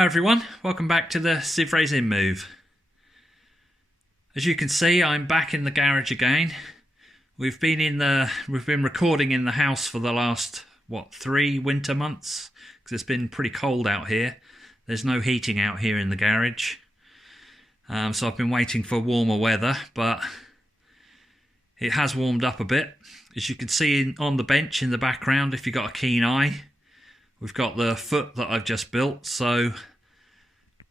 Hi everyone, welcome back to the Civrays InMoov. As you can see, I'm back in the garage again. We've been recording in the house for the last 3 winter months because it's been pretty cold out here. There's no heating out here in the garage, so I've been waiting for warmer weather, but it has warmed up a bit. As you can see on the bench in the background, if you've got a keen eye, we've got the foot that I've just built, so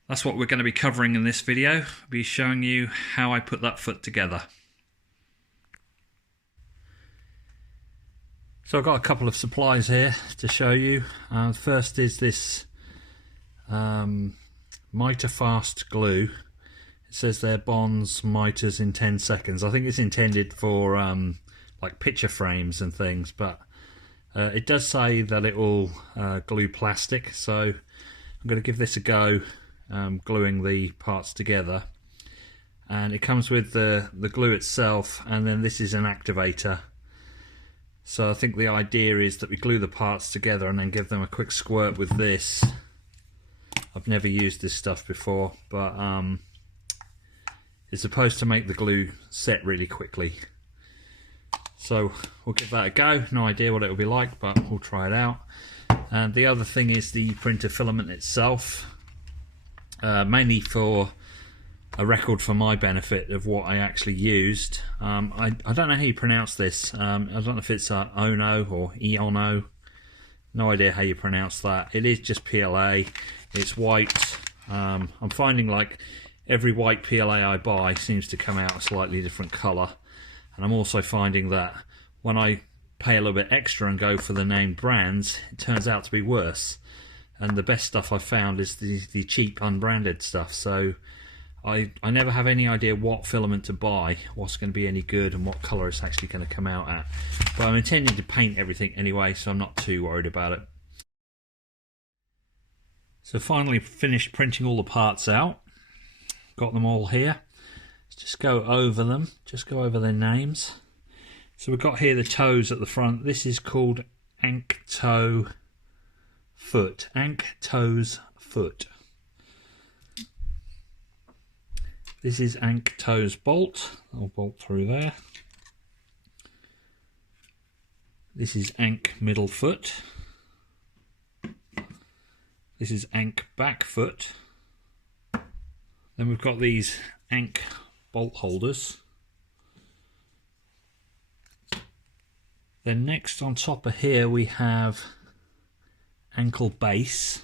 that's what we're going to be covering in this video. I'll be showing you how I put that foot together. So I've got a couple of supplies here to show you. First is this mitre fast glue. It says there bonds miters in 10 seconds. I think it's intended for like picture frames and things, but it does say that it will glue plastic, so I'm going to give this a go, gluing the parts together. And it comes with the glue itself, and then this is an activator. So I think the idea is that we glue the parts together and then give them a quick squirt with this. I've never used this stuff before, but it's supposed to make the glue set really quickly. So we'll give that a go. No idea what it will be like, but we'll try it out. And the other thing is the printer filament itself, mainly for a record for my benefit of what I actually used. I don't know how you pronounce this. I don't know if it's Ono or Iono. No idea how you pronounce that. It is just PLA. It's white. I'm finding like every white PLA I buy seems to come out a slightly different colour. And I'm also finding that when I pay a little bit extra and go for the named brands, it turns out to be worse. And the best stuff I've found is the cheap unbranded stuff. So I never have any idea what filament to buy, what's going to be any good and what colour it's actually going to come out at. But I'm intending to paint everything anyway, so I'm not too worried about it. So finally finished printing all the parts out. Got them all here. Let's just go over them, just go over their names. So we've got here the toes at the front. This is called AnkToes Foot. AnkToes Foot. This is AnkToes Bolt. I'll bolt through there. This is AnkMiddleFoot. This is AnkBackfoot. Then we've got these AnkBoltHolders. Then next on top of here we have AnkleBase.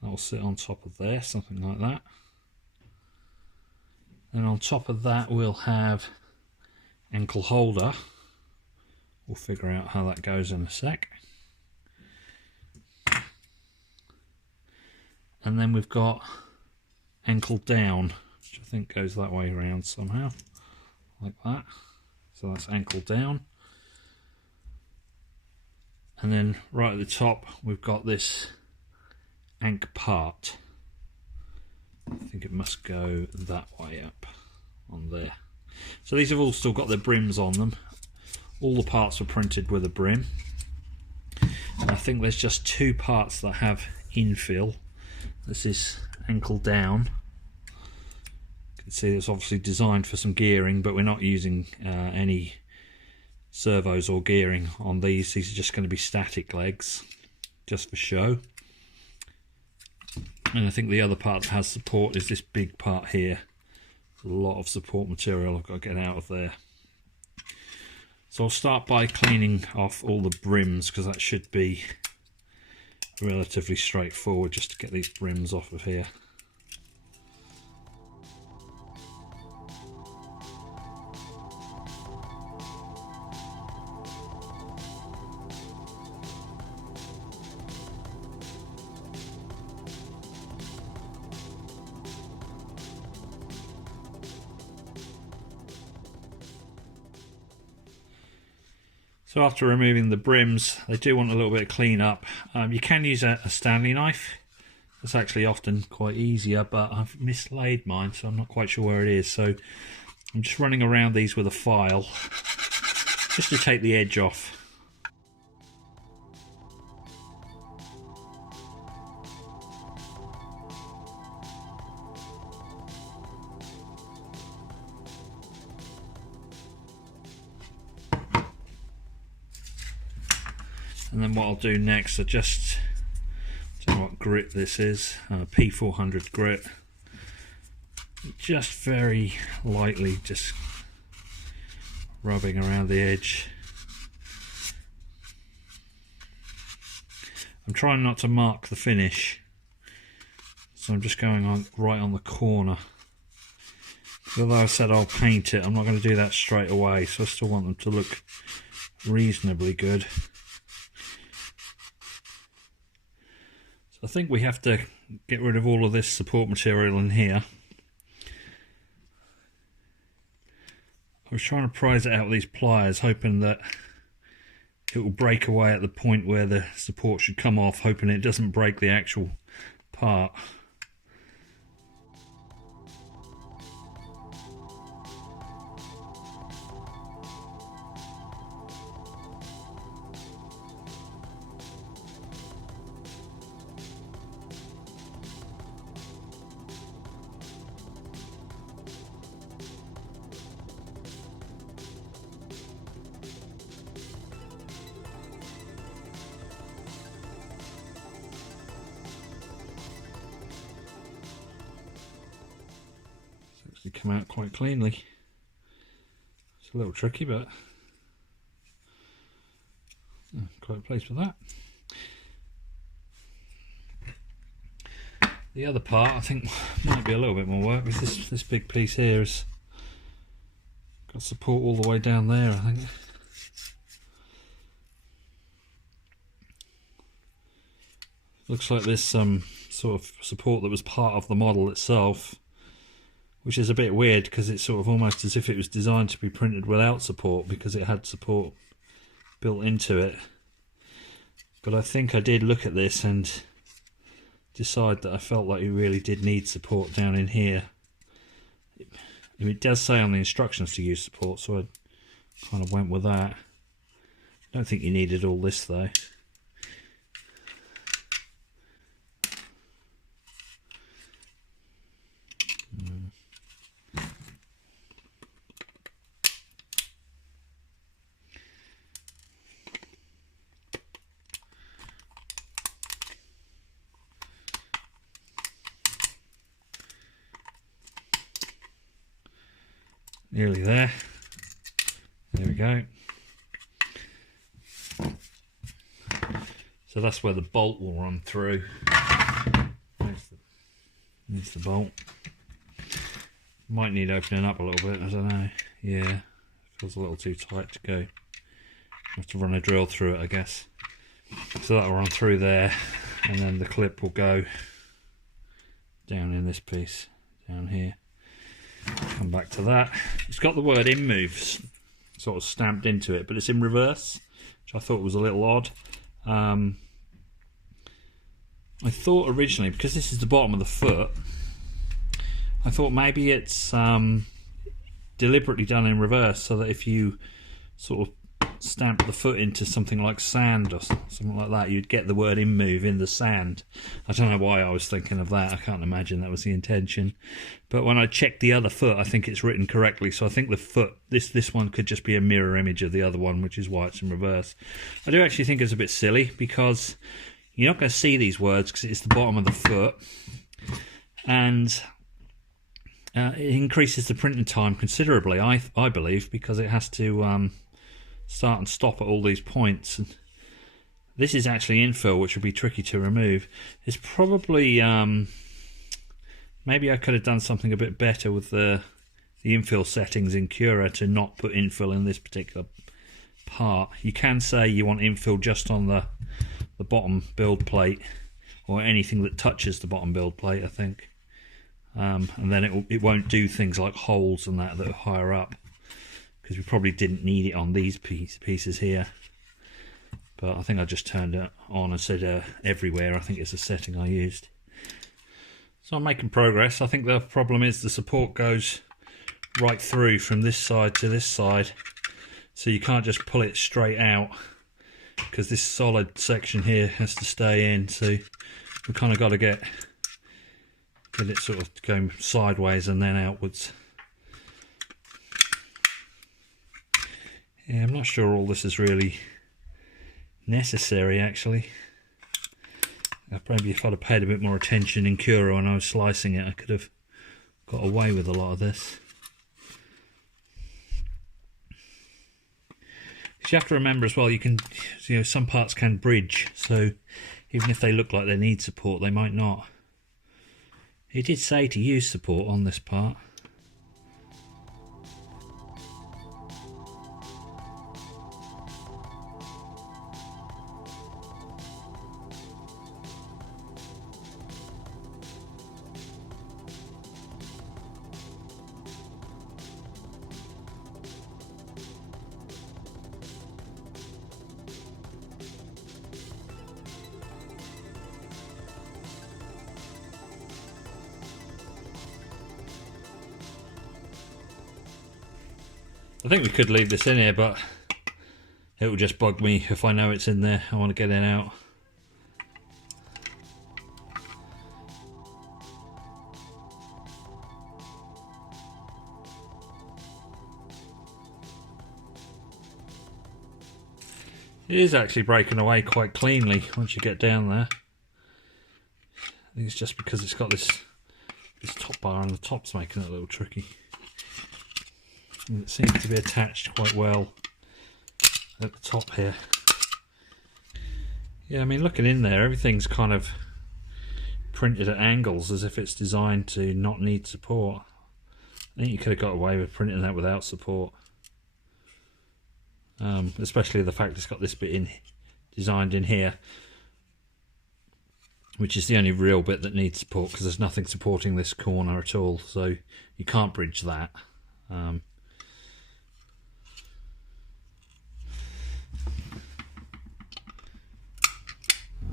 That'll sit on top of there, something like that. And on top of that we'll have AnkleHolder. We'll figure out how that goes in a sec. And then we've got ankle down, which I think goes that way around somehow, like that. So that's ankle down. And then right at the top we've got this AnkPart. I think it must go that way up on there. So these have all still got their brims on them. All the parts were printed with a brim. And I think there's just 2 parts that have infill. This is ankle down. You can see it's obviously designed for some gearing, but we're not using any servos or gearing on these. These are just going to be static legs, just for show. And I think the other part that has support is this big part here. A lot of support material I've got to get out of there. So I'll start by cleaning off all the brims, because that should be relatively straightforward, just to get these brims off of here. So after removing the brims, they do want a little bit of clean up. You can use a Stanley knife. It's actually often quite easier, but I've mislaid mine, so I'm not quite sure where it is. So I'm just running around these with a file, just to take the edge off. And then what I'll do next, I just don't know what grit this is, P400 grit. Just very lightly, just rubbing around the edge. I'm trying not to mark the finish, so I'm just going on right on the corner. Although I said I'll paint it, I'm not going to do that straight away, so I still want them to look reasonably good. So I think we have to get rid of all of this support material in here. I was trying to prise it out with these pliers, hoping that it will break away at the point where the support should come off, hoping it doesn't break the actual part. Come out quite cleanly. It's a little tricky, but quite pleased with that. The other part I think might be a little bit more work, because this big piece here has got support all the way down there, I think. Looks like there's some sort of support that was part of the model itself, which is a bit weird because it's sort of almost as if it was designed to be printed without support, because it had support built into it. But I think I did look at this and decide that I felt like you really did need support down in here. It does say on the instructions to use support, so I kind of went with that. I don't think you needed all this though. Nearly there. There we go. So that's where the bolt will run through. There's the bolt. Might need opening up a little bit, I don't know. Yeah, feels a little too tight to go. Have to run a drill through it, I guess. So that'll run through there, and then the clip will go down in this piece, down here. Come back to that. It's got the word InMoov sort of stamped into it, but it's in reverse, which I thought was a little odd. I thought originally, because this is the bottom of the foot, I thought maybe it's deliberately done in reverse, so that if you sort of stamp the foot into something like sand or something like that, you'd get the word InMoov in the sand. I don't know why I was thinking of that. I can't imagine that was the intention. But when I checked the other foot, I think it's written correctly. So I think the foot, this one could just be a mirror image of the other one, which is why it's in reverse. I do actually think it's a bit silly, because you're not going to see these words because it's the bottom of the foot, and it increases the printing time considerably, I believe, because it has to start and stop at all these points. And this is actually infill, which would be tricky to remove. It's probably maybe I could have done something a bit better with the infill settings in Cura to not put infill in this particular part. You can say you want infill just on the bottom build plate, or anything that touches the bottom build plate, I think, and then it won't do things like holes and that are higher up, because we probably didn't need it on these pieces here. But I think I just turned it on and said everywhere. I think it's a setting I used. So I'm making progress. I think the problem is the support goes right through from this side to this side, so you can't just pull it straight out, because this solid section here has to stay in. So we kind of got to get it sort of going sideways and then outwards. Yeah, I'm not sure all this is really necessary actually. Maybe if I'd have paid a bit more attention in Cura when I was slicing it, I could have got away with a lot of this. You have to remember as well, some parts can bridge, so even if they look like they need support, they might not. It did say to use support on this part. I think we could leave this in here, but it will just bug me if I know it's in there. I want to get it out. It is actually breaking away quite cleanly once you get down there. I think it's just because it's got this top bar on the top's making it a little tricky. And it seems to be attached quite well at the top here. Yeah, I mean, looking in there, everything's kind of printed at angles as if it's designed to not need support. I think you could have got away with printing that without support. Especially the fact it's got this bit designed in here, which is the only real bit that needs support, because there's nothing supporting this corner at all, so you can't bridge that.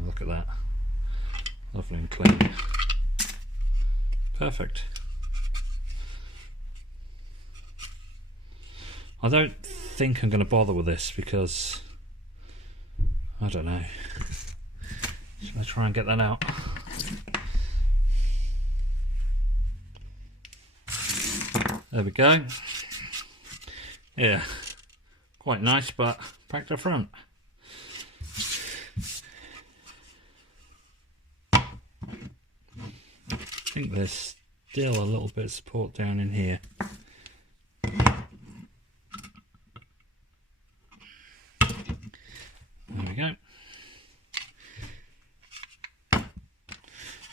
Look at that, lovely and clean, perfect. I don't think I'm going to bother with this because I don't know. Shall I try and get that out? There we go. Yeah, quite nice, but back to front. I think there's still a little bit of support down in here. There we go.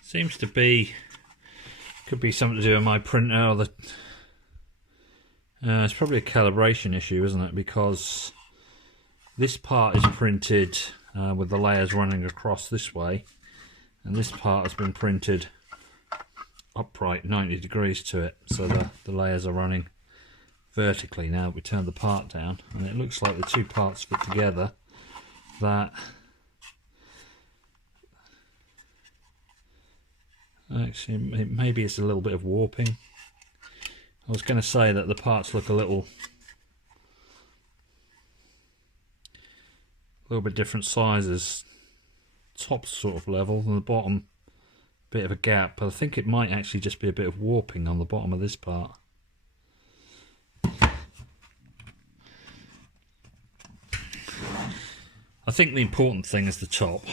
Seems to be, could be something to do with my printer, or the it's probably a calibration issue, isn't it? Because this part is printed with the layers running across this way, and this part has been printed upright 90 degrees to it, so the layers are running vertically. Now we turn the part down, and it looks like the two parts fit together. That actually, maybe it's a little bit of warping. I was going to say that the parts look a little bit different sizes, top sort of level, and the bottom bit of a gap, but I think it might actually just be a bit of warping on the bottom of this part. I think the important thing is the top,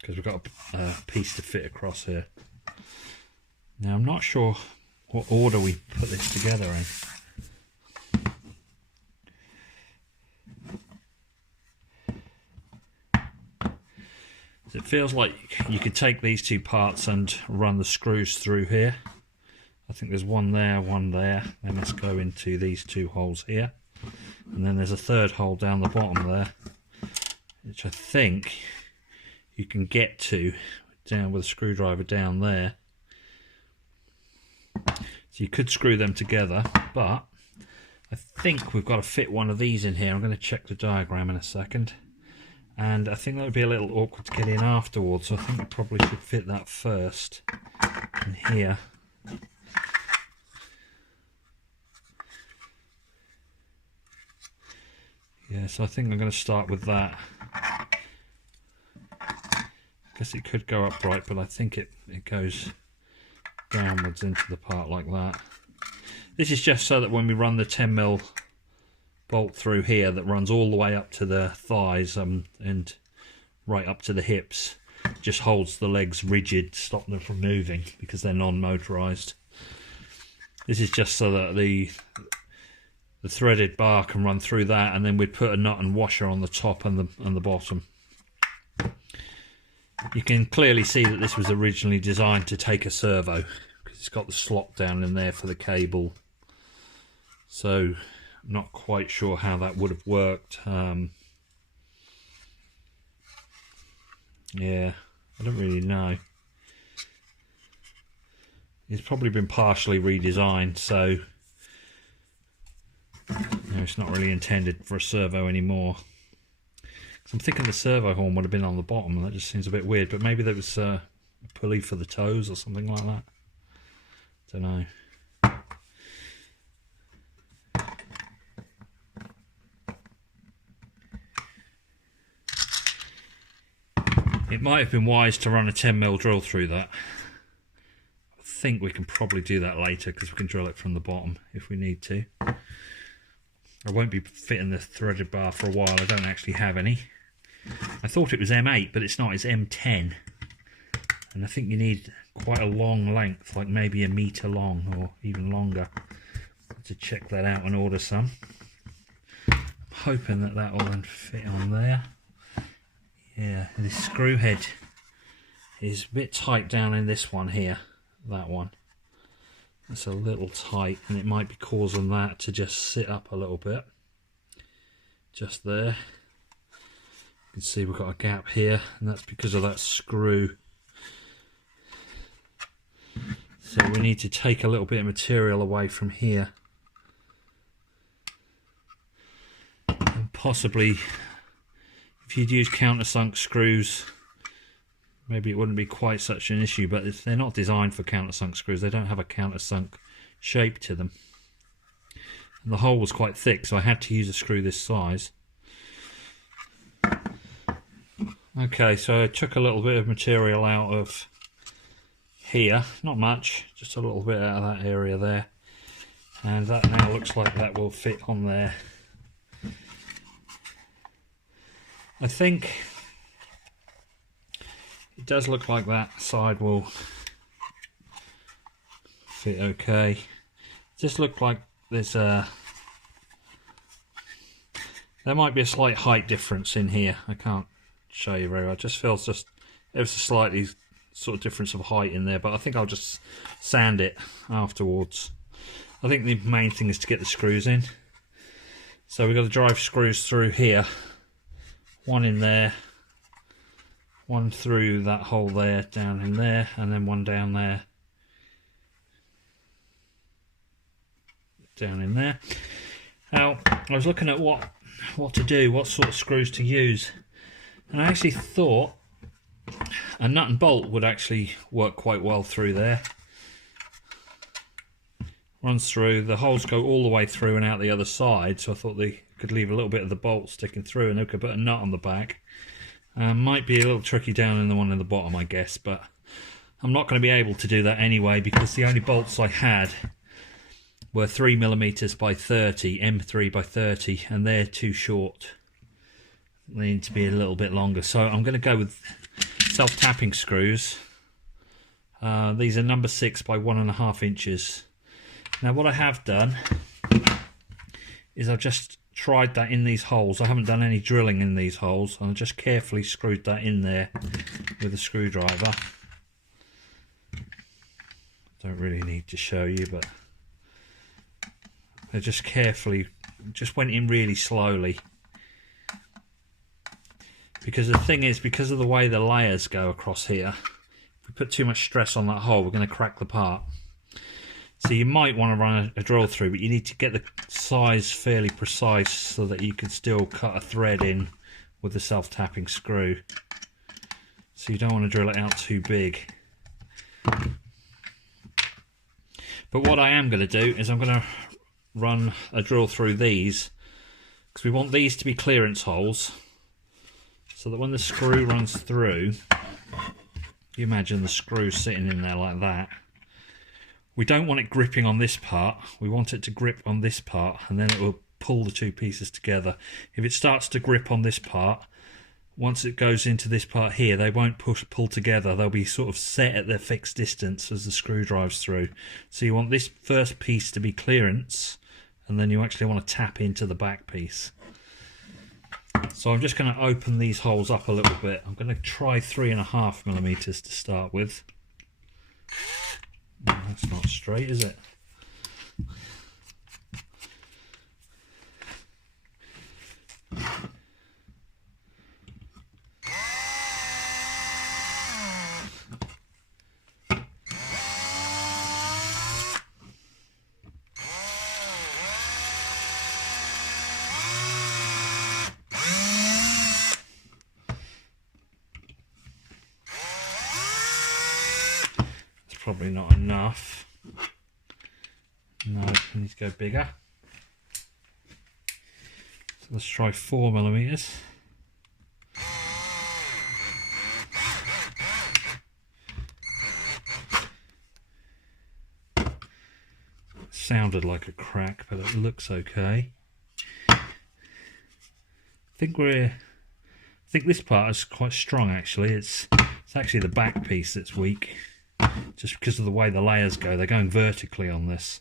because we've got a piece to fit across here. Now I'm not sure what order we put this together in. It feels like you could take these two parts and run the screws through here. I think there's one there, they must go into these two holes here, and then there's a third hole down the bottom there, which I think you can get to down with a screwdriver down there. So you could screw them together, but I think we've got to fit one of these in here. I'm going to check the diagram in a second, and I think that would be a little awkward to get in afterwards, so I think we probably should fit that first in here. Yeah, so I think I'm going to start with that. I guess it could go upright, but I think it goes downwards into the part like that. This is just so that when we run the 10mm bolt through here that runs all the way up to the thighs and right up to the hips. Just holds the legs rigid, stop them from moving because they're non-motorized. This is just so that the threaded bar can run through that, and then we'd put a nut and washer on the top and the bottom. You can clearly see that this was originally designed to take a servo because it's got the slot down in there for the cable. So I'm not quite sure how that would have worked. Yeah, I don't really know. It's probably been partially redesigned, so it's not really intended for a servo anymore. I'm thinking the servo horn would have been on the bottom, and that just seems a bit weird, but maybe there was a pulley for the toes or something like that. Don't know. It might have been wise to run a 10mm drill through that. I think we can probably do that later because we can drill it from the bottom if we need to. I won't be fitting the threaded bar for a while. I don't actually have any. I thought it was M8, but it's not. It's M10. And I think you need quite a long length, like maybe a metre long or even longer. To check that out and order some. I'm hoping that that will then fit on there. Yeah, this screw head is a bit tight down in this one here, that one. It's a little tight, and it might be causing that to just sit up a little bit. Just there. You can see we've got a gap here, and that's because of that screw. So we need to take a little bit of material away from here. And possibly, if you'd use countersunk screws, maybe it wouldn't be quite such an issue, but they're not designed for countersunk screws. They don't have a countersunk shape to them. And the hole was quite thick, so I had to use a screw this size. Okay, so I took a little bit of material out of here, not much, just a little bit out of that area there. And that now looks like that will fit on there. I think it does look like that side will fit okay. It just looked like there's there might be a slight height difference in here. I can't show you very well. It just feels just there's a slightly sort of difference of height in there, but I think I'll just sand it afterwards. I think the main thing is to get the screws in. So we've got to drive screws through here. One in there, one through that hole there, down in there, and then one down there, down in there. Now, I was looking at what to do, what sort of screws to use, and I actually thought a nut and bolt would actually work quite well through there. Runs through, the holes go all the way through and out the other side, so I thought they could leave a little bit of the bolt sticking through, and they could put a nut on the back. Might be a little tricky down in the one in the bottom, I guess, but I'm not going to be able to do that anyway because the only bolts I had were 3mm by 30, M3 by 30, and they're too short. They need to be a little bit longer, so I'm going to go with self-tapping screws. These are number 6 by 1.5 inches. Now what I have done is I've just tried that in these holes. I haven't done any drilling in these holes, and I just carefully screwed that in there with a screwdriver. Don't really need to show you, but I just carefully just went in really slowly, because the thing is, because of the way the layers go across here, if we put too much stress on that hole, we're going to crack the part. So you might want to run a drill through, but you need to get the size fairly precise so that you can still cut a thread in with the self-tapping screw. So you don't want to drill it out too big. But what I am going to do is I'm going to run a drill through these, because we want these to be clearance holes, so that when the screw runs through, you imagine the screw sitting in there like that. We don't want it gripping on this part, we want it to grip on this part, and then it will pull the two pieces together. If it starts to grip on this part, once it goes into this part here, they won't pull together. They'll be sort of set at their fixed distance as the screw drives through. So you want this first piece to be clearance, and then you actually want to tap into the back piece. So I'm just going to open these holes up a little bit. I'm going to try 3.5mm to start with. Oh, that's not straight, is it? Probably not enough. No, we need to go bigger. So let's try 4mm. It sounded like a crack, but it looks okay. I think this part is quite strong actually. It's actually the back piece that's weak. Just because of the way the layers go, they're going vertically on this.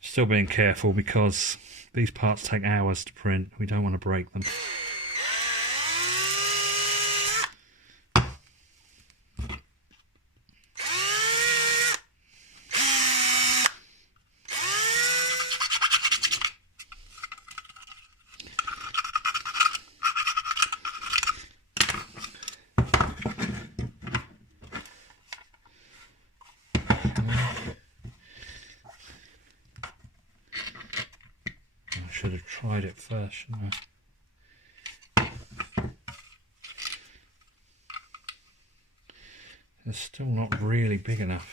Still being careful because these parts take hours to print. We don't want to break them. Should have tried it first, shouldn't I? It's still not really big enough.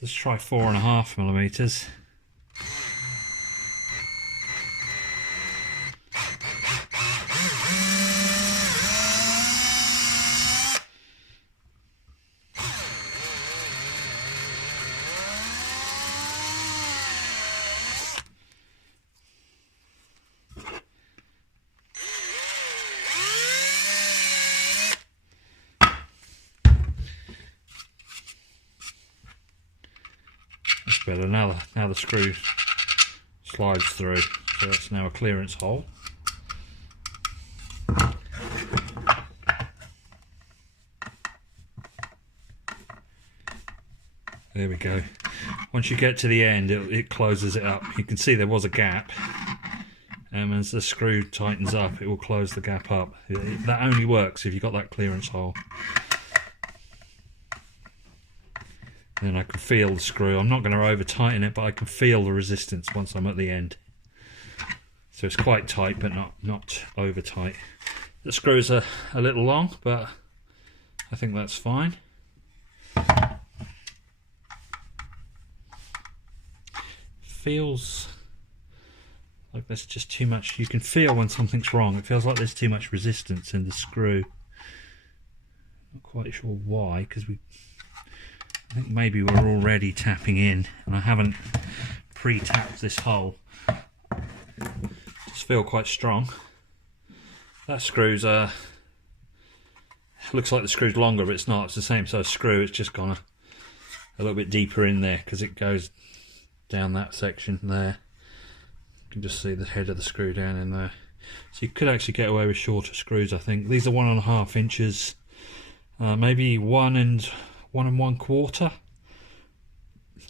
Let's try 4.5mm. Better now the screw slides through, so it's now a clearance hole. There we go. Once you get to the end, it closes it up. You can see there was a gap, and as the screw tightens up, it will close the gap up. That only works if you've got that clearance hole. Then I can feel the screw. I'm not going to over tighten it, but I can feel the resistance once I'm at the end. So it's quite tight, but not over tight. The screws are a little long, but I think that's fine. Feels like there's just too much. You can feel when something's wrong. It feels like there's too much resistance in the screw. Not quite sure why, because I think maybe we're already tapping in, and I haven't pre-tapped this hole. Just feel quite strong. That screw's looks like the screw's longer, but it's not. It's the same size screw. It's just gone a little bit deeper in there because it goes down that section there. You can just see the head of the screw down in there. So you could actually get away with shorter screws, I think. These are 1.5 inches, maybe 1 and 1¼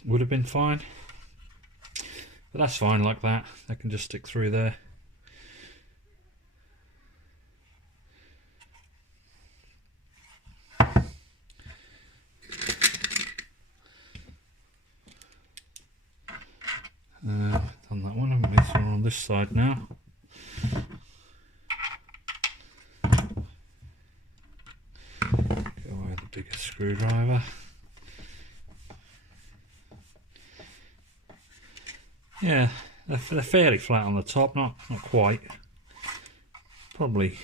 would have been fine, but that's fine like that. They can just stick through there. Done that one. I'm going to on this side now. Go away with the bigger screwdriver. Yeah, They're fairly flat on the top, not quite. Probably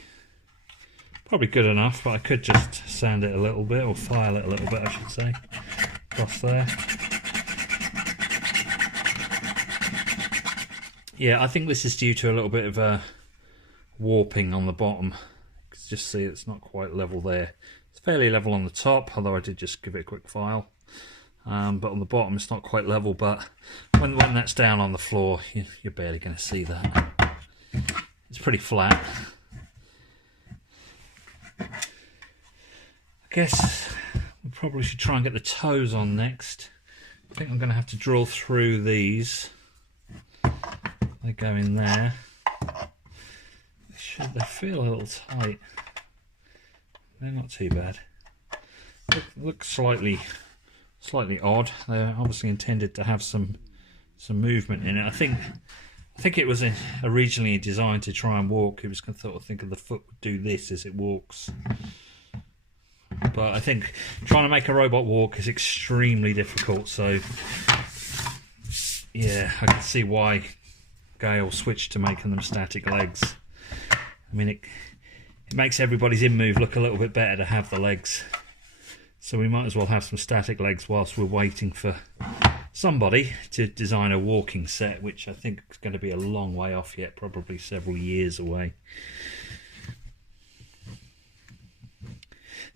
good enough, but I could just sand it a little bit, or file it a little bit, I should say, across there. Yeah, I think this is due to a little bit of a warping on the bottom. Just see it's not quite level there. It's fairly level on the top, although I did just give it a quick file. But on the bottom it's not quite level, but when that's down on the floor, you're barely going to see that. It's pretty flat. I guess we probably should try and get the toes on next. I think I'm going to have to drill through these. They go in there. They feel a little tight. They're not too bad. Look slightly odd. They're obviously intended to have some movement in it. I think it was originally designed to try and walk. It was going to sort of think of the foot would do this as it walks. But I think trying to make a robot walk is extremely difficult. So yeah, I can see why Gail switched to making them static legs. I mean, it makes everybody's InMoov look a little bit better to have the legs. So we might as well have some static legs whilst we're waiting for somebody to design a walking set, which I think is going to be a long way off yet, probably several years away.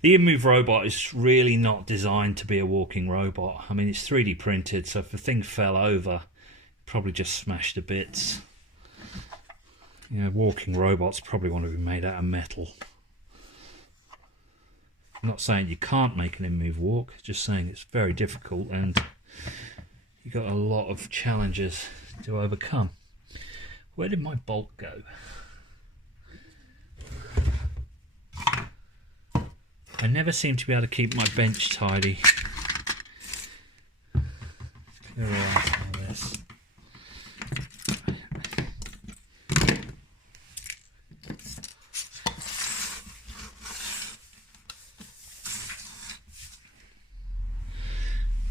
The InMoov robot is really not designed to be a walking robot. I mean, it's 3D printed, so if the thing fell over, probably just smashed to bits. You know, walking robots probably want to be made out of metal. I'm not saying you can't make an InMoov walk, just saying it's very difficult and you've got a lot of challenges to overcome. Where did my bolt go? I never seem to be able to keep my bench tidy. Clear out some of this.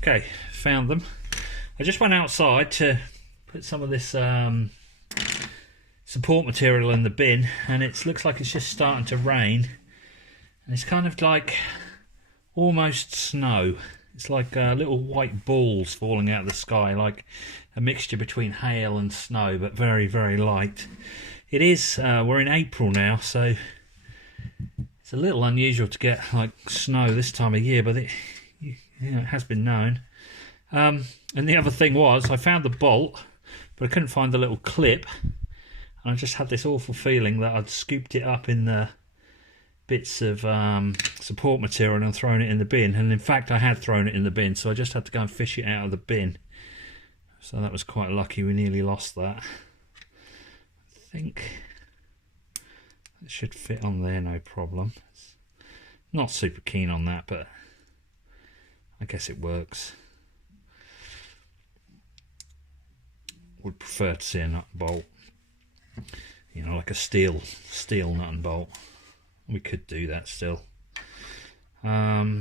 Okay, found them. I just went outside to put some of this support material in the bin, and it looks like it's just starting to rain. And it's kind of like almost snow. It's like little white balls falling out of the sky, like a mixture between hail and snow, but very, very light. It is, we're in April now, so it's a little unusual to get like snow this time of year, but it has been known. And the other thing was, I found the bolt, but I couldn't find the little clip. And I just had this awful feeling that I'd scooped it up in the bits of support material and thrown it in the bin, and in fact I had thrown it in the bin, so I just had to go and fish it out of the bin. So that was quite lucky. We nearly lost that. I think it should fit on there, no problem. Not super keen on that, but I guess it works. Would prefer to see a nut and bolt, you know, like a steel nut and bolt. We could do that still. Yeah.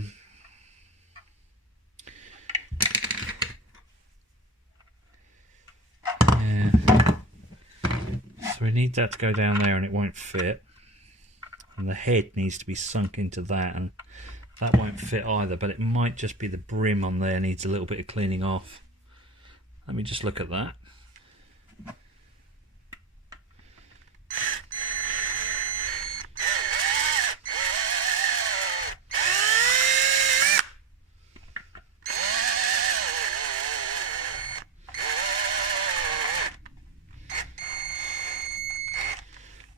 So we need that to go down there, and it won't fit. And the head needs to be sunk into that, and that won't fit either, but it might just be the brim on there needs a little bit of cleaning off. Let me just look at that.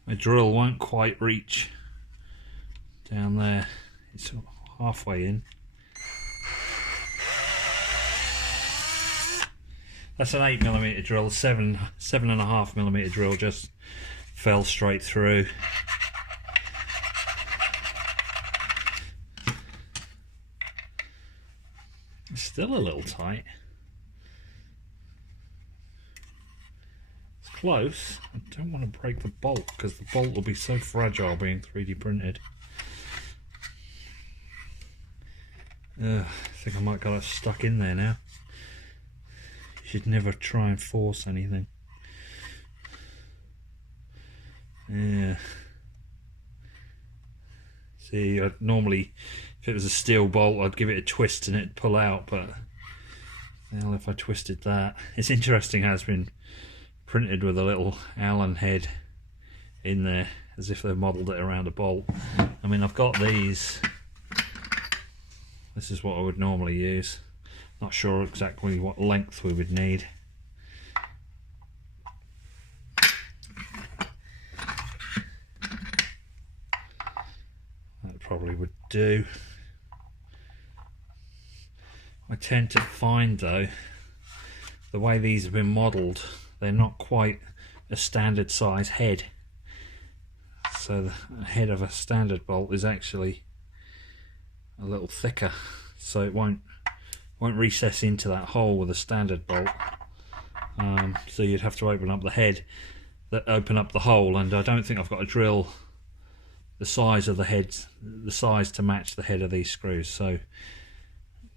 My drill won't quite reach down there. It's halfway in. That's an 8mm drill. 7.5mm drill just fell straight through. It's still a little tight. It's close. I don't want to break the bolt because the bolt will be so fragile being 3D printed. I think I might got it stuck in there now. You should never try and force anything. Yeah. See, I'd normally, if it was a steel bolt, I'd give it a twist and it'd pull out, but well, if I twisted that, it's interesting how it's been printed with a little Allen head in there, as if they've modelled it around a bolt. I mean, I've got these. This is what I would normally use. Not sure exactly what length we would need. That probably would do. I tend to find though, the way these have been modelled, they're not quite a standard size head. So the head of a standard bolt is actually a little thicker, so it won't recess into that hole with a standard bolt. So you'd have to open up the head, open up the hole, and I don't think I've got a drill the size of the head, the size to match the head of these screws. So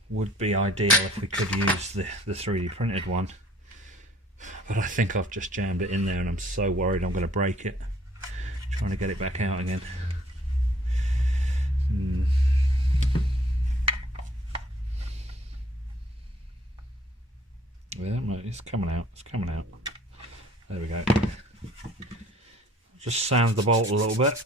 would be ideal if we could use the 3D printed one, but I think I've just jammed it in there and I'm so worried I'm going to break it trying to get it back out again. Yeah, it's coming out, it's coming out. There we go. Just sand the bolt a little bit.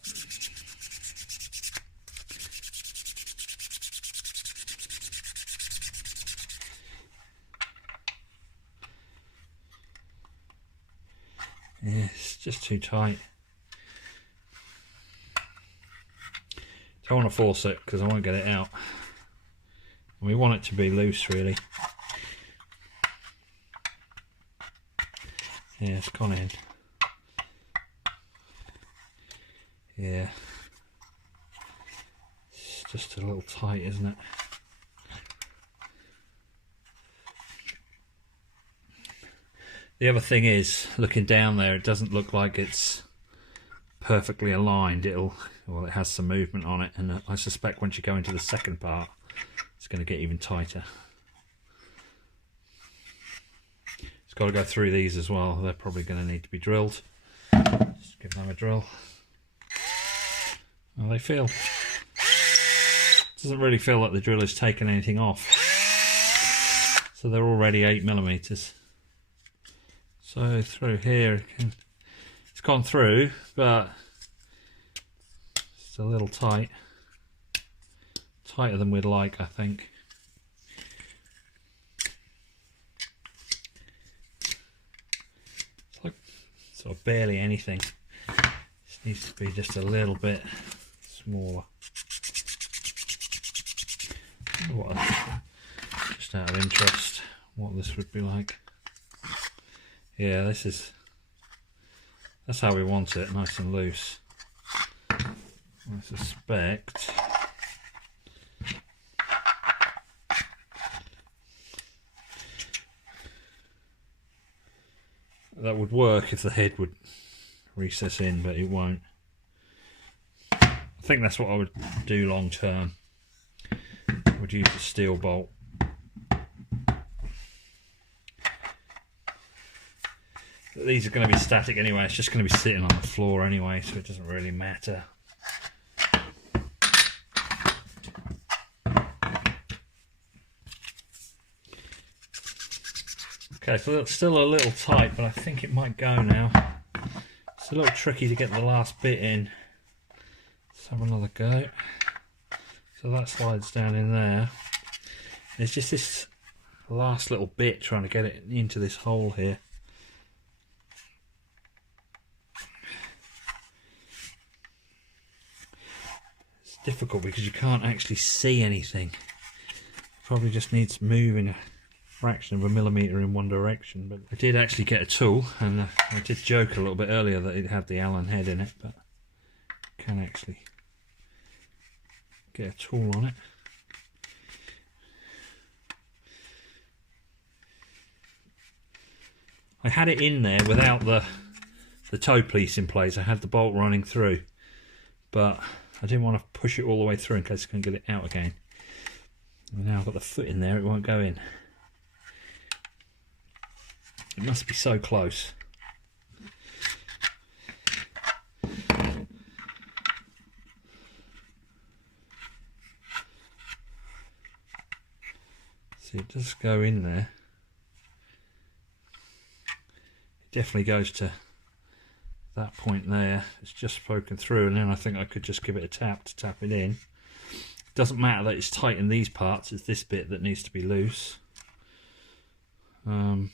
Yeah, it's just too tight. Don't want to force it because I won't get it out. And we want it to be loose, really. Yeah, it's gone in. Yeah. It's just a little tight, isn't it? The other thing is, looking down there, it doesn't look like it's perfectly aligned. It has some movement on it, and I suspect once you go into the second part, it's going to get even tighter. It's got to go through these as well. They're probably going to need to be drilled. Just give them a drill. Well, they feel. It doesn't really feel like the drill is taking anything off. So they're already 8mm. So through here, it's gone through, but it's a little tight. Tighter than we'd like, I think. It's like sort of barely anything. This needs to be just a little bit smaller. Just out of interest, what this would be like. Yeah, that's how we want it, nice and loose. I suspect that would work if the head would recess in, but it won't. I think that's what I would do long term. I would use a steel bolt. These are going to be static anyway, it's just going to be sitting on the floor anyway, so it doesn't really matter. Okay, so it's still a little tight, but I think it might go now. It's a little tricky to get the last bit in. Let's have another go. So that slides down in there. There's just this last little bit trying to get it into this hole here. Difficult because you can't actually see anything. Probably just needs moving a fraction of a millimetre in one direction. But I did actually get a tool, and I did joke a little bit earlier that it had the Allen head in it, but you can actually get a tool on it. I had it in there without the toe piece in place. I had the bolt running through, but I didn't want to push it all the way through in case I can get it out again. And now I've got the foot in there, it won't go in. It must be so close. See, it does go in there. It definitely goes to that point there. It's just poking through, and then I think I could just give it a tap to tap it in. It doesn't matter that it's tight in these parts, it's this bit that needs to be loose. Yeah.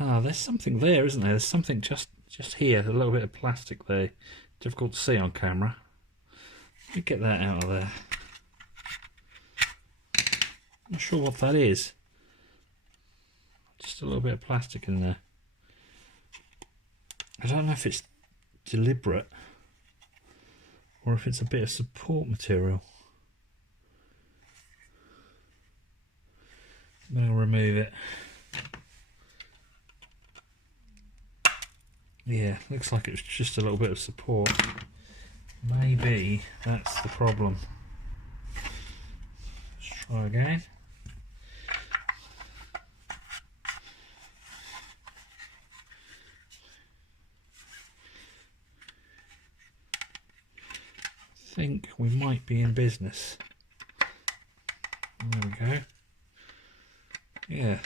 Ah, there's something there, isn't there? There's something just here, a little bit of plastic there. Difficult to see on camera. Let me get that out of there. Not sure what that is. Just a little bit of plastic in there. I don't know if it's deliberate or if it's a bit of support material. I'm going to remove it. Yeah, looks like it's just a little bit of support. Maybe that's the problem. Let's try again. I think we might be in business. There we go. Yeah.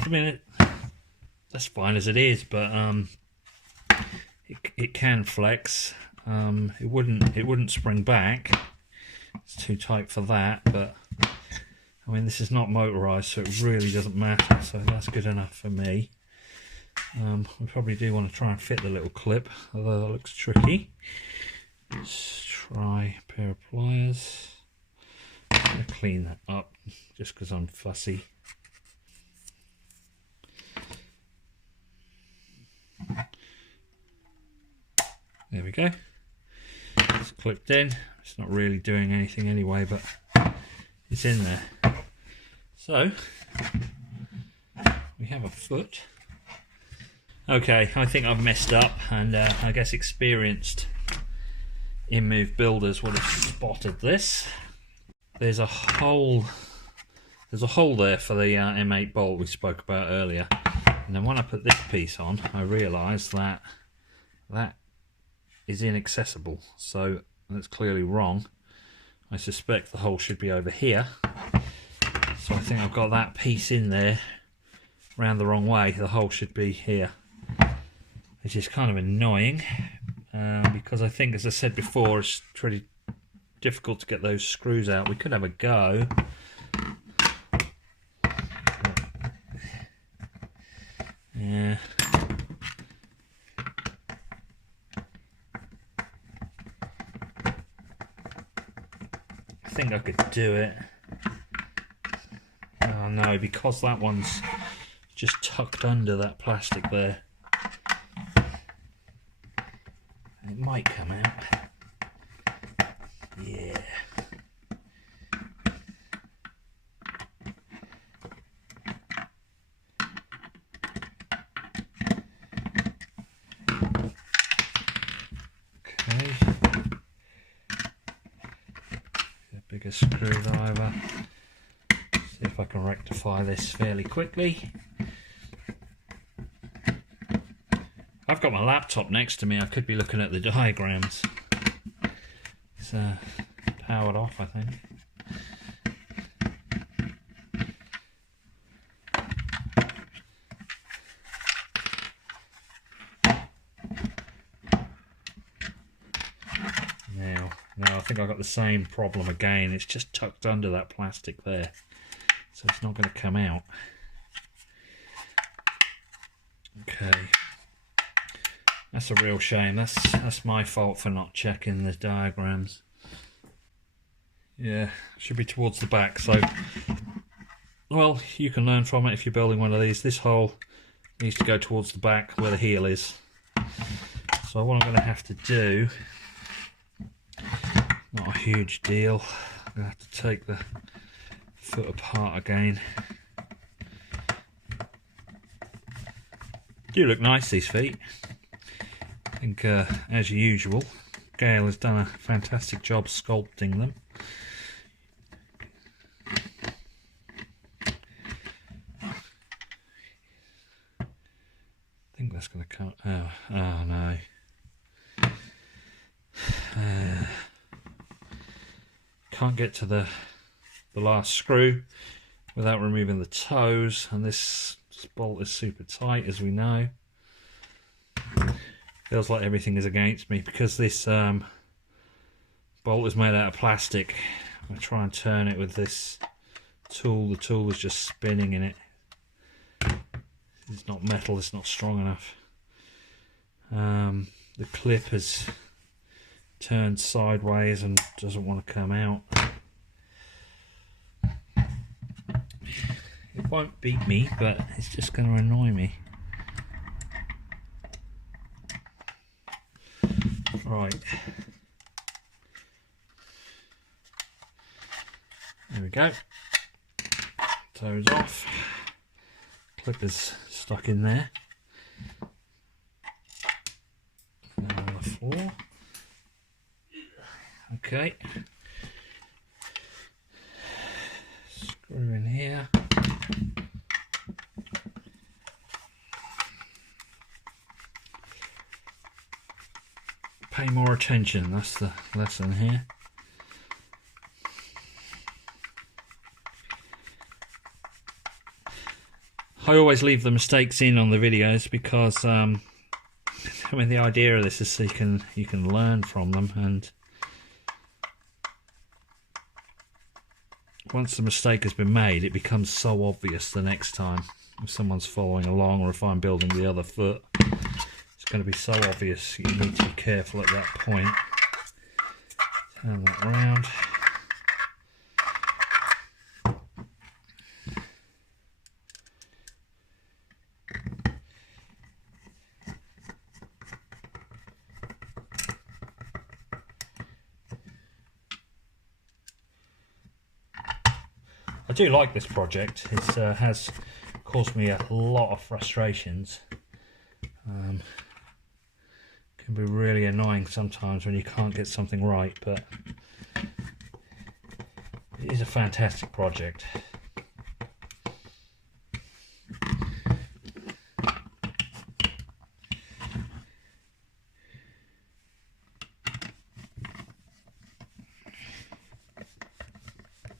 I mean, that's fine as it is, but it can flex. It wouldn't spring back. It's too tight for that. But I mean, this is not motorized, so it really doesn't matter. So that's good enough for me. We probably do want to try and fit the little clip, although that looks tricky. Let's try a pair of pliers. I'm going to clean that up just because I'm fussy. There we go. It's clipped in. It's not really doing anything anyway, but it's in there. So we have a foot. Okay, I think I've messed up, and I guess experienced InMoov builders would have spotted this. There's a hole there for the M8 bolt we spoke about earlier, and then when I put this piece on, I realised that that is inaccessible, so that's clearly wrong. I suspect the hole should be over here, so I think I've got that piece in there round the wrong way. The hole should be here, which is kind of annoying because I think, as I said before, it's pretty difficult to get those screws out. We could have a go. Yeah. I think I could do it. Oh no, because that one's just tucked under that plastic there. It might come out. Yeah. Okay. A bigger screwdriver. See if I can rectify this fairly quickly. I've got my laptop next to me. I could be looking at the diagrams. It's powered off, I think. Now I think I've got the same problem again. It's just tucked under that plastic there, so it's not going to come out. Okay. That's a real shame. That's my fault for not checking the diagrams. Yeah, should be towards the back. So, well, you can learn from it if you're building one of these. This hole needs to go towards the back where the heel is. So what I'm going to have to do, not a huge deal, I'm going to have to take the foot apart again. Do look nice, these feet. I think, as usual, Gail has done a fantastic job sculpting them. I think that's going to come. Oh no. Can't get to the last screw without removing the toes, and this bolt is super tight, as we know. Feels like everything is against me because this bolt is made out of plastic. I try and turn it with this tool. The tool is just spinning in it. It's not metal, it's not strong enough. The clip has turned sideways and doesn't want to come out. It won't beat me, but it's just going to annoy me. Right. There we go. Toes off. Clip is stuck in there. Now on the floor. Okay. Screw in here. Pay more attention, that's the lesson here. I always leave the mistakes in on the videos because I mean, the idea of this is so you can learn from them, and once the mistake has been made, it becomes so obvious the next time if someone's following along, or if I'm building the other foot. It's going to be so obvious. You need to be careful at that point. Turn that around. I do like this project. It has caused me a lot of frustrations. Can be really annoying sometimes when you can't get something right, but it is a fantastic project.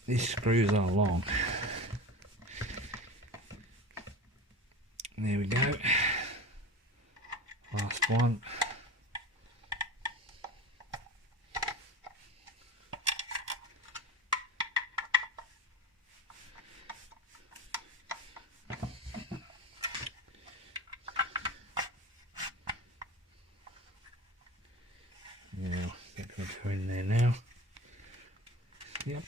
These screws are long. There we go. Last one. Now, I think we'll go in there now. Yep.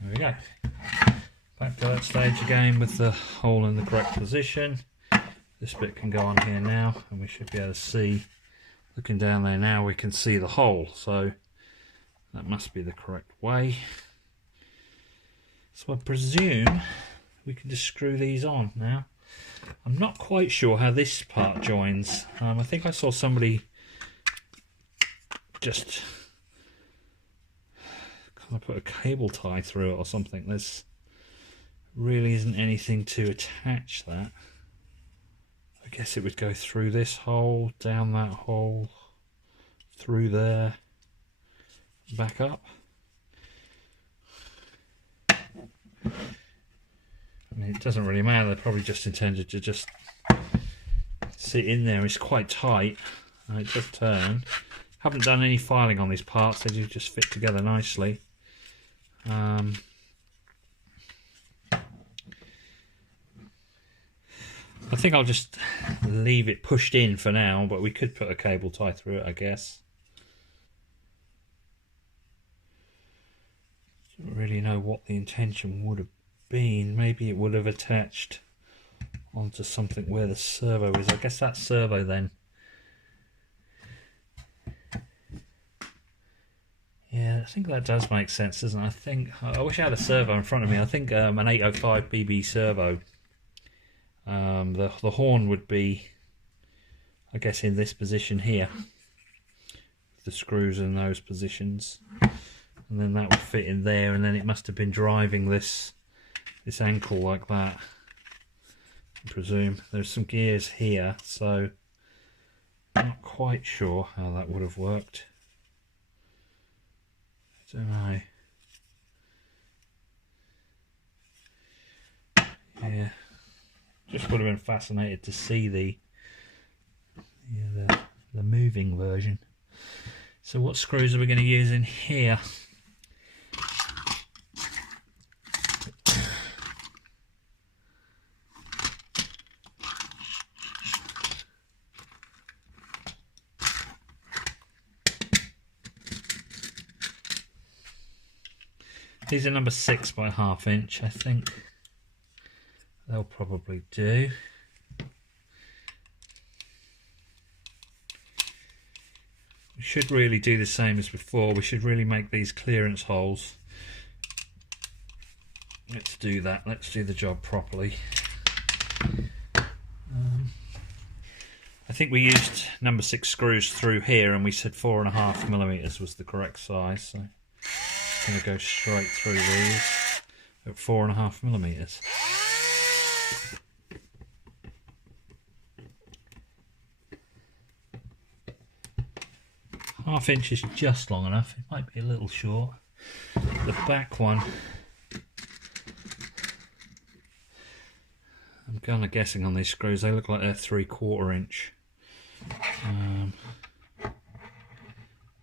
There we go. Back to that stage again with the hole in the correct position. This bit can go on here now, and we should be able to see, looking down there now, we can see the hole, so that must be the correct way. So I presume we can just screw these on now. I'm not quite sure how this part joins. I think I saw somebody just kind of put a cable tie through it or something. There's really isn't anything to attach that. I guess it would go through this hole, down that hole, through there, back up. I mean, it doesn't really matter. They're probably just intended to just sit in there. It's quite tight. It does turn. Haven't done any filing on these parts. They do just fit together nicely. I think I'll just leave it pushed in for now, but we could put a cable tie through it, I guess. Don't really know what the intention would have been. Maybe it would have attached onto something where the servo is. I guess that's servo then. Yeah, I think that does make sense, doesn't it? I wish I had a servo in front of me. I think an 805 BB servo. The horn would be I guess in this position here, the screws in those positions, and then that would fit in there, and then it must have been driving this ankle like that, I presume. There's some gears here, so I'm not quite sure how that would have worked. I don't know. Yeah, just would have been fascinated to see the moving version. So what screws are we going to use in here? These are number 6 by 1/2 inch, I think. They'll probably do. We should really do the same as before. We should really make these clearance holes. Let's do that. Let's do the job properly. I think we used number 6 screws through here, and we said 4.5mm was the correct size. So I'm going to go straight through these at 4.5mm. Half inch is just long enough. It might be a little short. The back one, I'm kind of guessing on these screws, they look like they're 3/4 inch.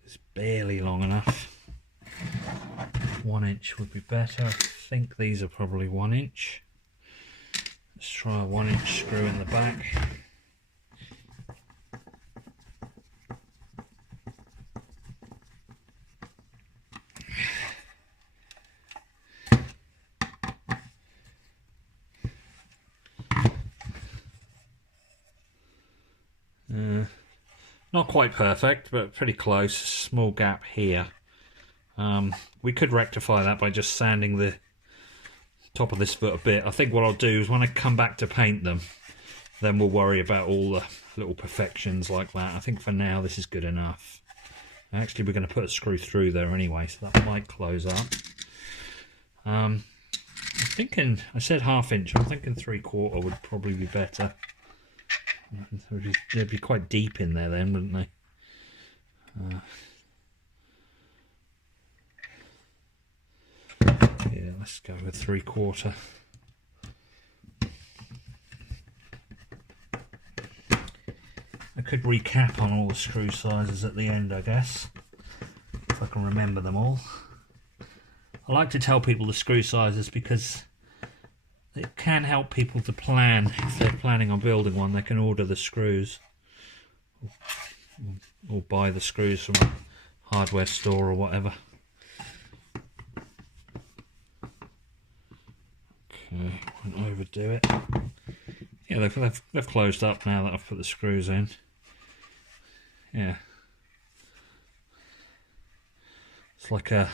It's barely long enough. 1 inch would be better. I think these are probably 1 inch. Let's try a 1 inch screw in the back. Not quite perfect, but pretty close. Small gap here. We could rectify that by just sanding the top of this foot a bit. I think what I'll do is when I come back to paint them, then we'll worry about all the little perfections like that. I think for now this is good enough. Actually, we're going to put a screw through there anyway, so that might close up. I'm thinking, I said 1/2 inch, I'm thinking 3/4 would probably be better. They'd be quite deep in there then, wouldn't they? Yeah, let's go with 3/4. I could recap on all the screw sizes at the end, I guess, if I can remember them all. I like to tell people the screw sizes because it can help people to plan. If they're planning on building one, they can order the screws or buy the screws from a hardware store or whatever. Okay, won't overdo it. Yeah, they've closed up now that I've put the screws in. Yeah, it's like a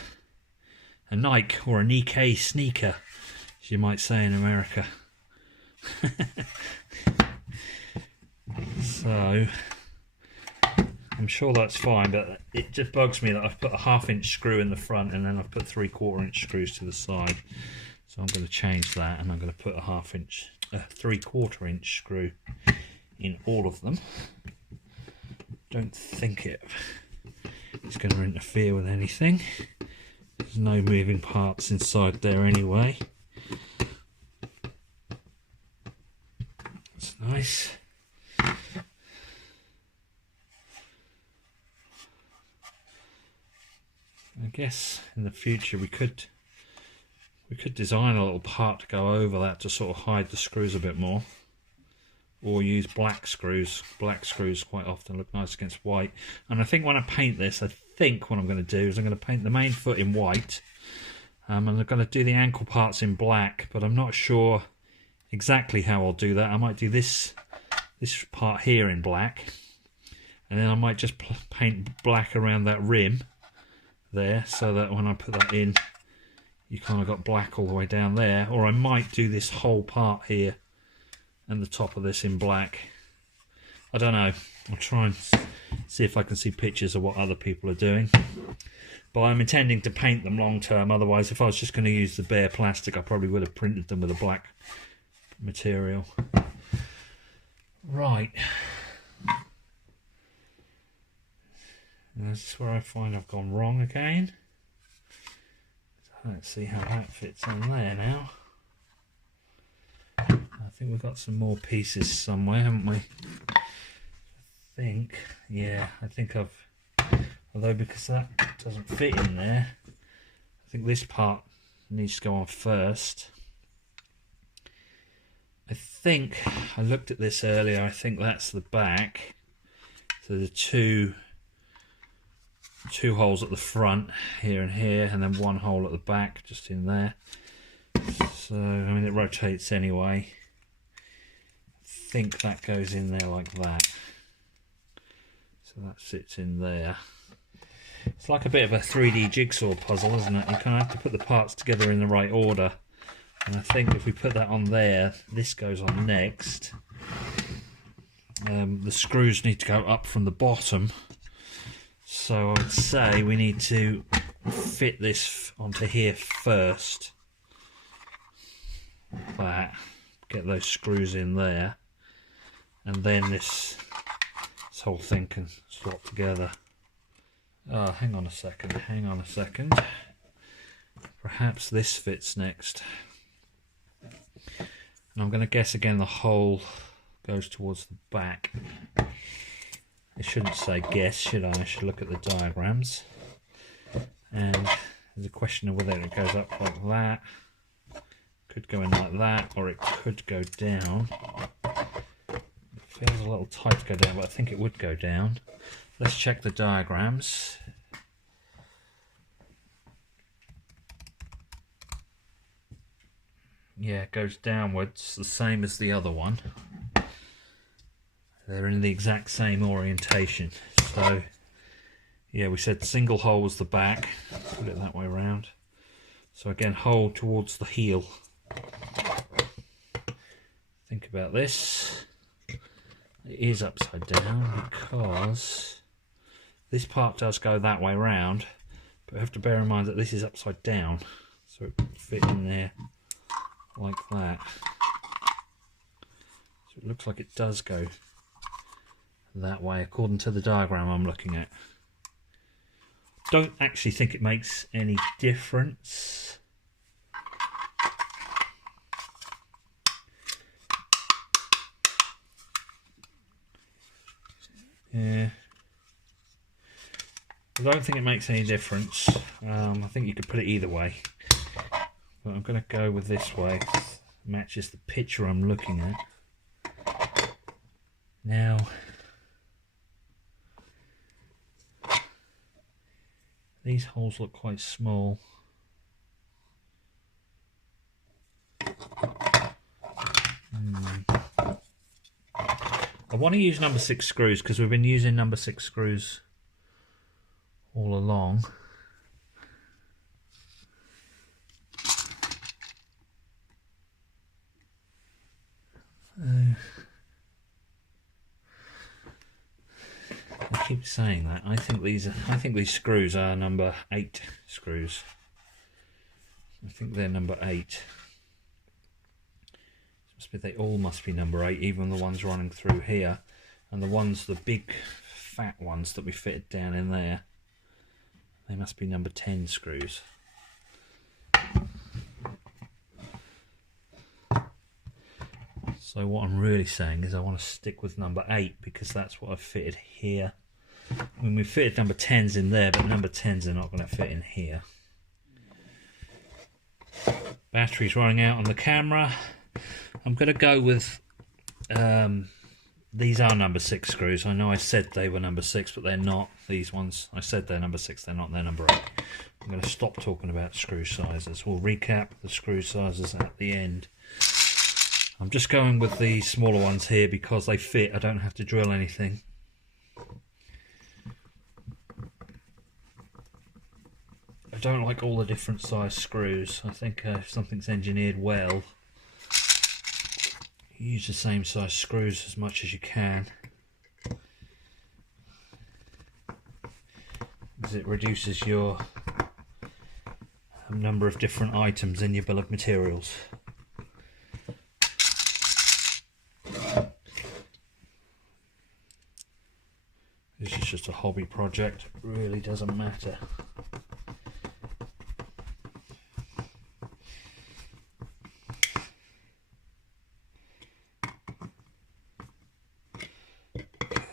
Nike or a Nike sneaker, as you might say in America. So I'm sure that's fine, but it just bugs me that I've put a 1/2 inch screw in the front and then I've put 3/4 inch screws to the side. So I'm going to change that, and I'm going to put a 3/4 inch screw in all of them. Don't think it's going to interfere with anything. There's no moving parts inside there anyway. That's nice. I guess in the future we could design a little part to go over that to sort of hide the screws a bit more, or use black screws. Black screws quite often look nice against white. And I think when I paint this, I think what I'm going to do is I'm going to paint the main foot in white, and I'm going to do the ankle parts in black, but I'm not sure exactly how I'll do that. I might do this part here in black, and then I might just paint black around that rim there, so that when I put that in, you kind of got black all the way down there. Or I might do this whole part here and the top of this in black, I don't know. I'll try and see if I can see pictures of what other people are doing. But I'm intending to paint them long term. Otherwise, if I was just going to use the bare plastic, I probably would have printed them with a black material. Right. This is where I find I've gone wrong again. Let's see how that fits on there now. I think we've got some more pieces somewhere, haven't we? I think I've, although because that doesn't fit in there, I think this part needs to go on first. I think, I looked at this earlier, I think that's the back. So the two holes at the front, here and here, and then one hole at the back, just in there. So, I mean, it rotates anyway. I think that goes in there like that. So that sits in there. It's like a bit of a 3D jigsaw puzzle, isn't it? You kind of have to put the parts together in the right order. And I think if we put that on there, this goes on next. The screws need to go up from the bottom. So I would say we need to fit this onto here first. Like that. Get those screws in there. And then this whole thing can slot together. Oh, hang on a second. Perhaps this fits next. And I'm going to guess again the hole goes towards the back. I shouldn't say guess, should I? I should look at the diagrams. And there's a question of whether it goes up like that. Could go in like that, or it could go down. It feels a little tight to go down, but I think it would go down. Let's check the diagrams. Yeah, it goes downwards, the same as the other one. They're in the exact same orientation. So, yeah, we said single hole was the back. Put it that way around. So again, hole towards the heel. Think about this. It is upside down because this part does go that way round, but you have to bear in mind that this is upside down, so it can fit in there like that. So it looks like it does go that way according to the diagram I'm looking at. Don't actually think it makes any difference. Yeah, I don't think it makes any difference. I think you could put it either way, but I'm going to go with this way. It matches the picture I'm looking at. Now, these holes look quite small. I want to use number 6 screws because we've been using number 6 screws all along. I keep saying that. I think these screws are number 8 screws. I think they're number 8. They all must be number 8, even the ones running through here, and the big fat ones that we fitted down in there, they must be number 10 screws. So what I'm really saying is I want to stick with number 8 because that's what I've fitted here. I mean, we fitted number 10s in there, but number 10s are not going to fit in here. Battery's running out on the camera. I'm going to go with, these are number 6 screws. I know I said they were number 6, but they're not. These ones, I said they're number 6, they're not, they're number 8. I'm going to stop talking about screw sizes. We'll recap the screw sizes at the end. I'm just going with the smaller ones here because they fit. I don't have to drill anything. I don't like all the different size screws. I think if something's engineered well, use the same size screws as much as you can. because it reduces your number of different items in your bill of materials. This is just a hobby project, it really doesn't matter.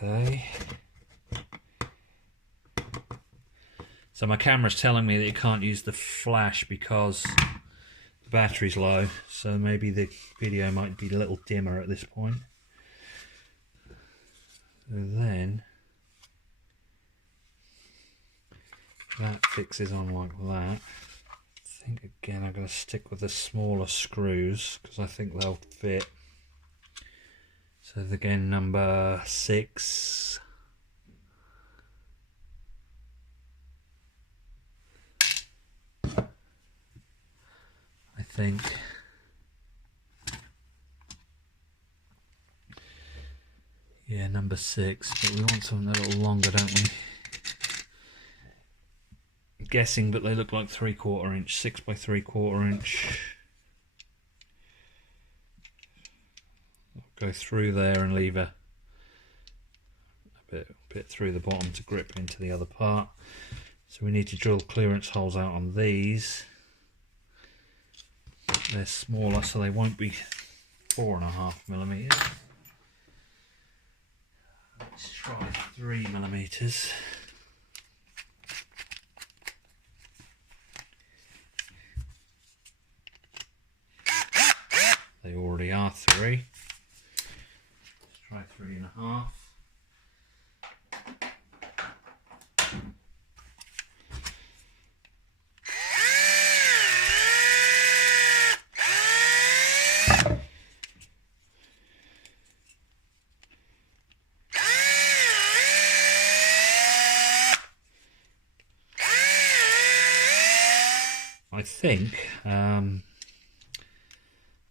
Okay. So my camera's telling me that you can't use the flash because the battery's low, so maybe the video might be a little dimmer at this point. So then that fixes on like that. I think again I'm going to stick with the smaller screws because I think they'll fit. So again, number 6. I think. Yeah, number 6, but we want something a little longer, don't we? I'm guessing, but they look like 3/4 inch, 6 by 3/4 inch. Go through there and leave a bit through the bottom to grip into the other part. So we need to drill clearance holes out on these. They're smaller, so they won't be 4.5mm. Let's try 3mm. They already are 3. Let's try 3.5.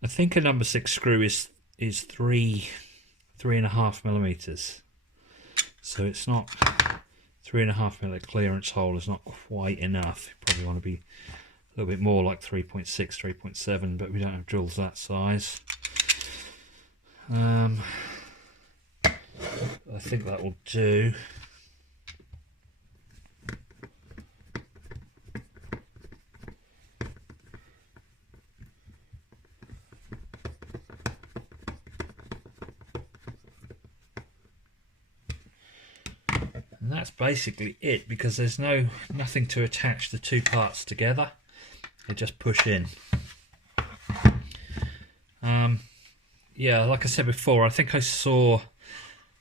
I think a number 6 screw is 3.5mm. So it's not 3.5mm clearance hole is not quite enough. You probably want to be a little bit more like 3.6, 3.7, but we don't have drills that size. I think that will do. And that's basically it, because there's nothing to attach the two parts together. They just push in. Yeah, like I said before, I think I saw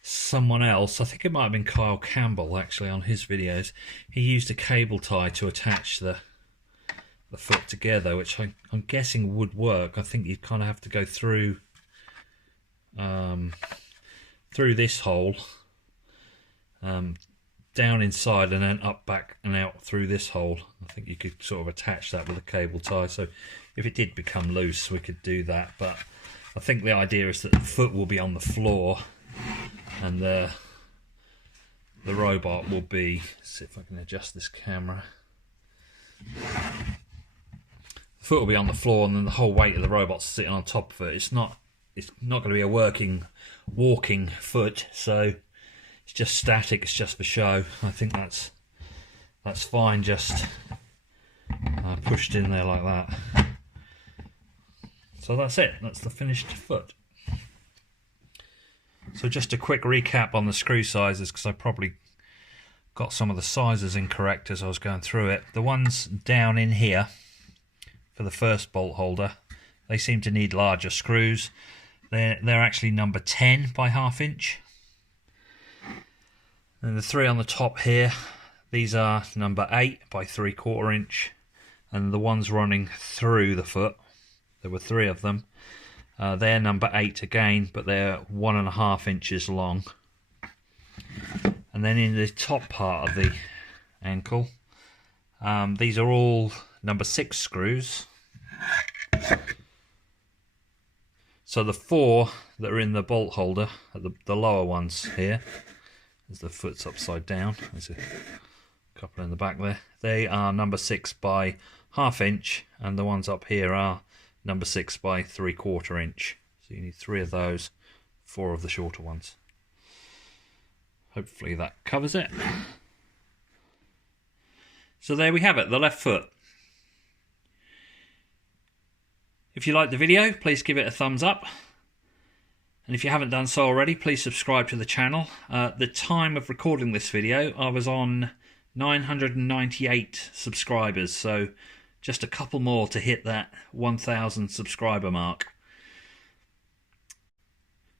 someone else, I think it might have been Kyle Campbell actually on his videos. He used a cable tie to attach the foot together, which I'm guessing would work. I think you'd kind of have to go through this hole, down inside and then up, back and out through this hole. I think you could sort of attach that with a cable tie, so if it did become loose we could do that. But I think the idea is that the foot will be on the floor and the robot will be, let's see if I can adjust this camera. The foot will be on the floor and then the whole weight of the robot's sitting on top of it. It's not going to be a walking foot, so it's just static, it's just for show. I think that's fine, just pushed in there like that. So that's it, that's the finished foot. So just a quick recap on the screw sizes, because I probably got some of the sizes incorrect as I was going through it. The ones down in here for the first bolt holder, they seem to need larger screws. They're actually number 10 by 1/2 inch. And the 3 on the top here, these are number 8 by 3/4 inch. And the ones running through the foot, there were 3 of them, they're number 8 again, but they're 1.5 inches long. And then in the top part of the ankle, these are all number 6 screws. So the 4 that are in the bolt holder are the lower ones here, as the foot's upside down. There's a couple in the back there. They are number 6 by 1/2 inch, and the ones up here are number 6 by 3/4 inch. So you need 3 of those, 4 of the shorter ones. Hopefully that covers it. So there we have it, the left foot. If you liked the video, please give it a thumbs up. And if you haven't done so already, please subscribe to the channel. At the time of recording this video, I was on 998 subscribers, so just a couple more to hit that 1,000 subscriber mark.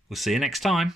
We'll see you next time.